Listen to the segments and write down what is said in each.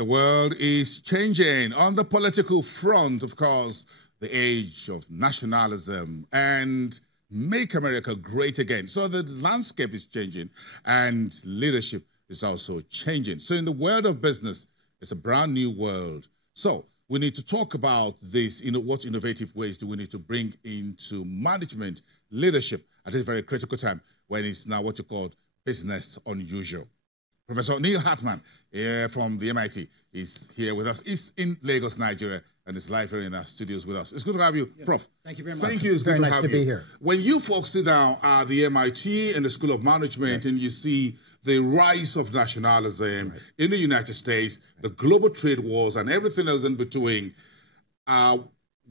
The world is changing. On the political front, of course, the age of nationalism and make America great again. So the landscape is changing and leadership is also changing. So in the world of business, it's a brand new world. So we need to talk about this, what innovative ways do we need to bring into management, leadership at this very critical time when it's now what you call business unusual. Professor Neil Hartman from the MIT is here with us. He's in Lagos, Nigeria, and is live here in our studios with us. It's good to have you, Prof. Thank you very much. Thank you. It's very good to nice have to you. Be here. When you folks sit down at the MIT and the School of Management, and you see the rise of nationalism in the United States, the global trade wars, and everything else in between,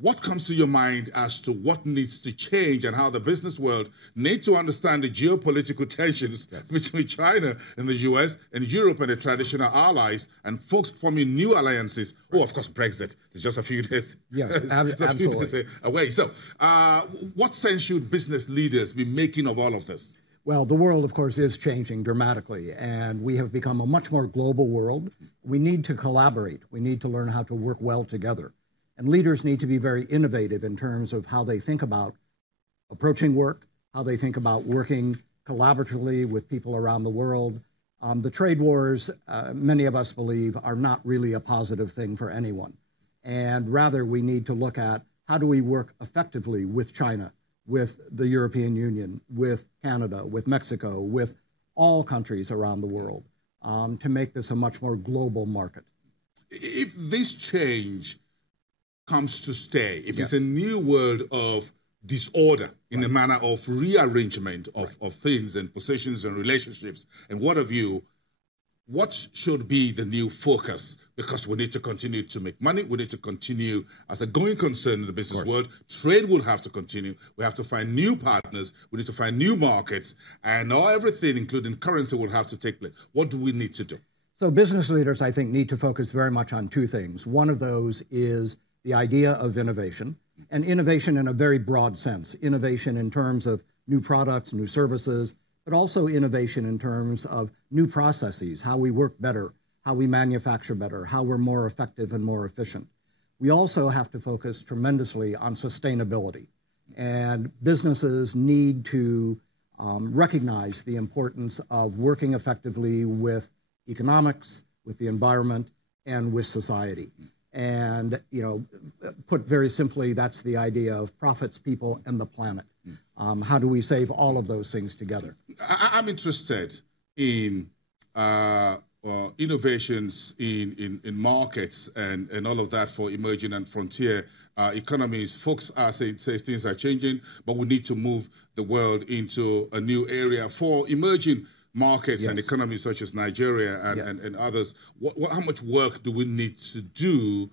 what comes to your mind as to what needs to change and how the business world need to understand the geopolitical tensions between China and the US and Europe and the traditional allies and folks forming new alliances? Oh, of course, Brexit is just a few days, absolutely. Away. So what sense should business leaders be making of all of this? Well, the world, of course, is changing dramatically, and we have become a much more global world. We need to collaborate. We need to learn how to work well together. And leaders need to be very innovative in terms of how they think about approaching work, how they think about working collaboratively with people around the world. The trade wars, many of us believe, are not really a positive thing for anyone. And rather, we need to look at how do we work effectively with China, with the European Union, with Canada, with Mexico, with all countries around the world to make this a much more global market. If this change comes to stay, if it's a new world of disorder in a manner of rearrangement of things and positions and relationships and what have you, what should be the new focus? Because we need to continue to make money. We need to continue as a going concern in the business world. Trade will have to continue. We have to find new partners. We need to find new markets. And everything, including currency, will have to take place. What do we need to do? So business leaders, I think, need to focus very much on two things. One of those is the idea of innovation, and innovation in a very broad sense. Innovation in terms of new products, new services, but also innovation in terms of new processes, how we work better, how we manufacture better, how we're more effective and more efficient. We also have to focus tremendously on sustainability. And businesses need to recognize the importance of working effectively with economics, with the environment, and with society. And, put very simply, that's the idea of profits, people, and the planet. How do we save all of those things together? I'm interested in innovations in markets and all of that for emerging and frontier economies. Folks are saying things are changing, but we need to move the world into a new area for emerging markets and economies such as Nigeria and others. How much work do we need to do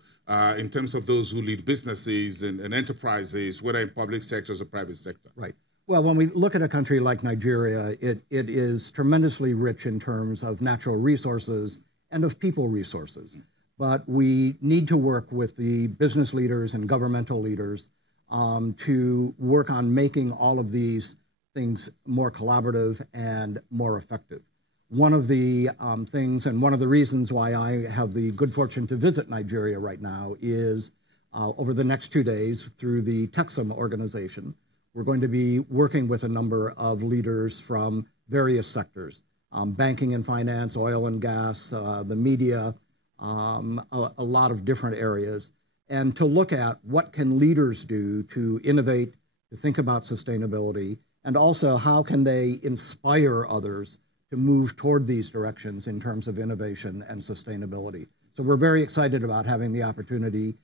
in terms of those who lead businesses and enterprises, whether in public sectors or private sector? Right. Well, when we look at a country like Nigeria, it is tremendously rich in terms of natural resources and of people resources. But we need to work with the business leaders and governmental leaders to work on making all of these things more collaborative and more effective. One of the things and one of the reasons why I have the good fortune to visit Nigeria right now is over the next 2 days through the TEXIM organization, we're going to be working with a number of leaders from various sectors, banking and finance, oil and gas, the media, a lot of different areas, and to look at what can leaders do to innovate, to think about sustainability, and also how can they inspire others to move toward these directions in terms of innovation and sustainability. So we're very excited about having the opportunity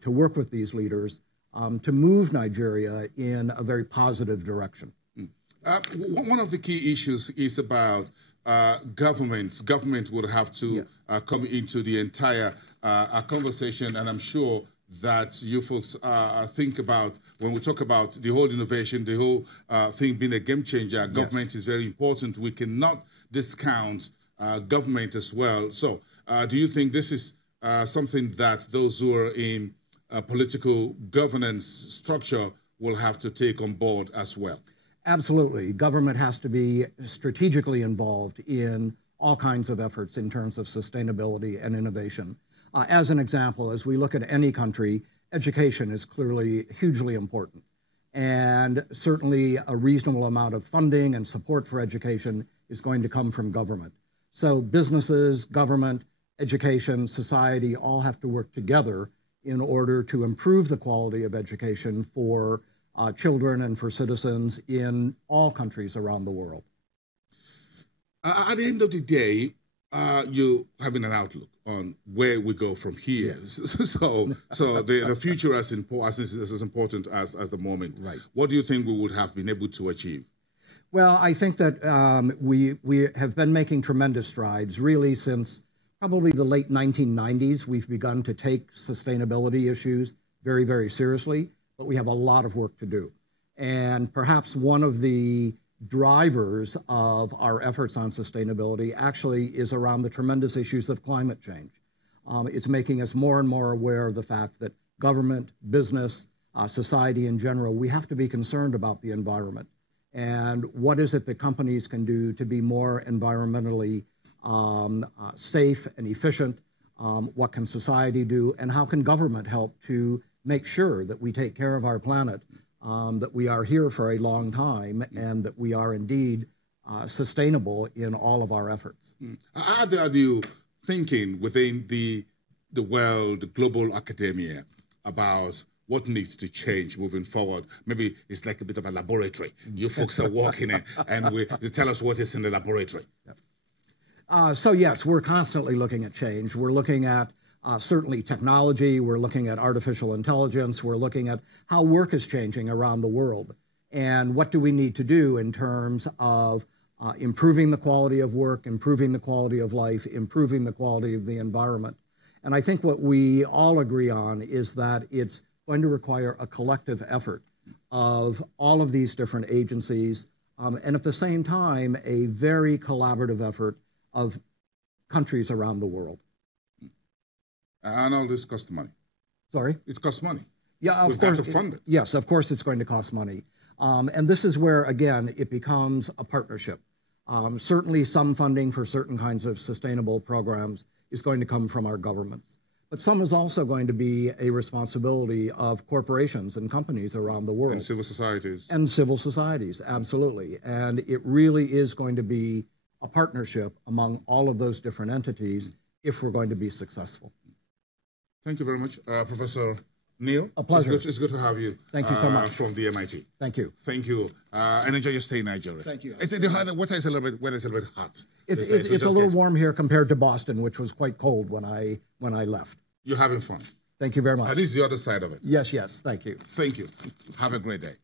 to work with these leaders to move Nigeria in a very positive direction. One of the key issues is about government. Government would have to come into the entire conversation, and I'm sure that you folks think about when we talk about the whole innovation, the whole thing being a game changer. Government is very important. We cannot discount government as well. So do you think this is something that those who are in political governance structure will have to take on board as well? Absolutely. Government has to be strategically involved in all kinds of efforts in terms of sustainability and innovation. As an example, as we look at any country, education is clearly hugely important. And certainly a reasonable amount of funding and support for education is going to come from government. So businesses, government, education, society all have to work together in order to improve the quality of education for children and for citizens in all countries around the world. At the end of the day, you having an outlook on where we go from here. Yes. So the future is as important as the moment. Right. What do you think we would have been able to achieve? Well, I think that we have been making tremendous strides really since probably the late 1990s. We've begun to take sustainability issues very, very seriously, but we have a lot of work to do. And perhaps one of the drivers of our efforts on sustainability actually is around the tremendous issues of climate change. It's making us more and more aware of the fact that government, business, society in general, we have to be concerned about the environment. And what is it that companies can do to be more environmentally safe and efficient? What can society do? And how can government help to make sure that we take care of our planet, that we are here for a long time, and that we are indeed sustainable in all of our efforts? Are you thinking within the world, the global academia, about what needs to change moving forward? Maybe it's like a bit of a laboratory. You folks are working in, and you tell us what is in the laboratory. Yep. So yes, we're constantly looking at change. We're looking at certainly technology. We're looking at artificial intelligence. We're looking at how work is changing around the world. And what do we need to do in terms of improving the quality of work, improving the quality of life, improving the quality of the environment. And I think what we all agree on is that it's going to require a collective effort of all of these different agencies, and at the same time, a very collaborative effort of countries around the world. And all this costs money. Sorry? It costs money. Yeah, of We've course. got to fund it. Yes, of course it's going to cost money. And this is where, again, it becomes a partnership. Certainly some funding for certain kinds of sustainable programs is going to come from our governments. But some is also going to be a responsibility of corporations and companies around the world. And civil societies. And civil societies, absolutely. And it really is going to be a partnership among all of those different entities if we're going to be successful. Thank you very much, Professor Neil. A pleasure. It's good to have you. Thank you so much. From the MIT. Thank you. Thank you. And enjoy your stay in Nigeria. Thank you. Weather is a little bit hot. It's a little warm here compared to Boston, which was quite cold when I left. You're having fun. Thank you very much. At least the other side of it. Yes, yes. Thank you. Thank you. Have a great day.